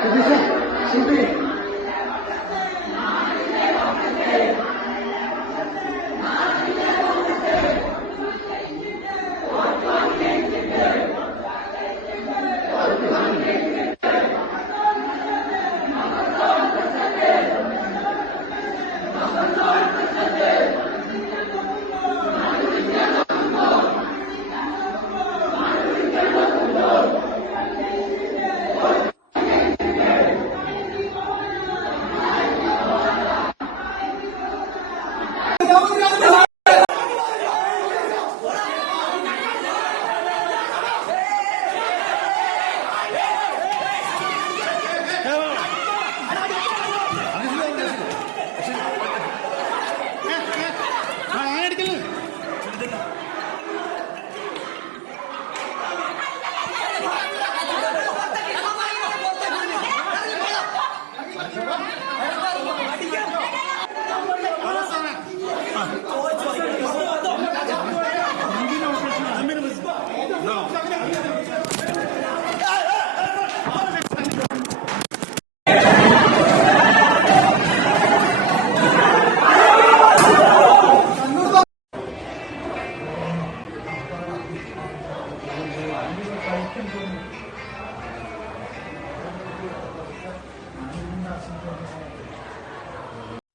对不起，先对。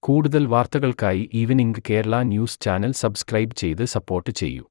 കൂടുതൽ വാർത്തകൾക്കായി evening Kerala news channel subscribe ചെയ്ത് സപ്പോർട്ട് ചെയ്യൂ.